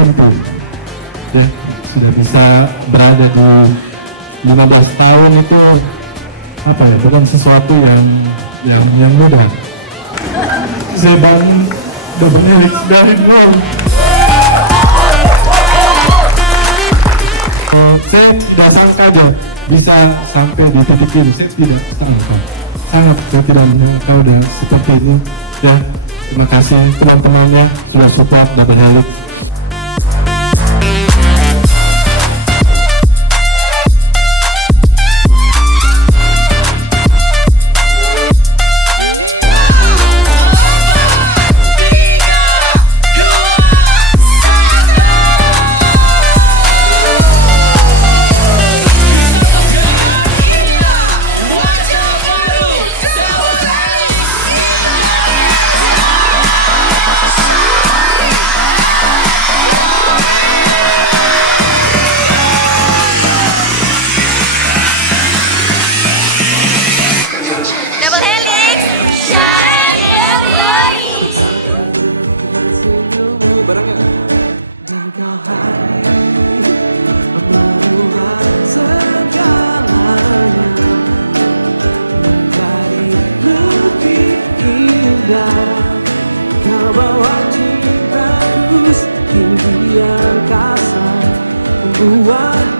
beruntung ya, sudah bisa berada di 15 tahun itu apa ya, bukan sesuatu yang mudah. Saya bangun double helix dari nol. Saya tidak sangka aja bisa sampai di titik ini. Saya tidak sangka, saya tidak menyangka udah seperti ini ya. Terima kasih teman-temannya sudah support double helix. What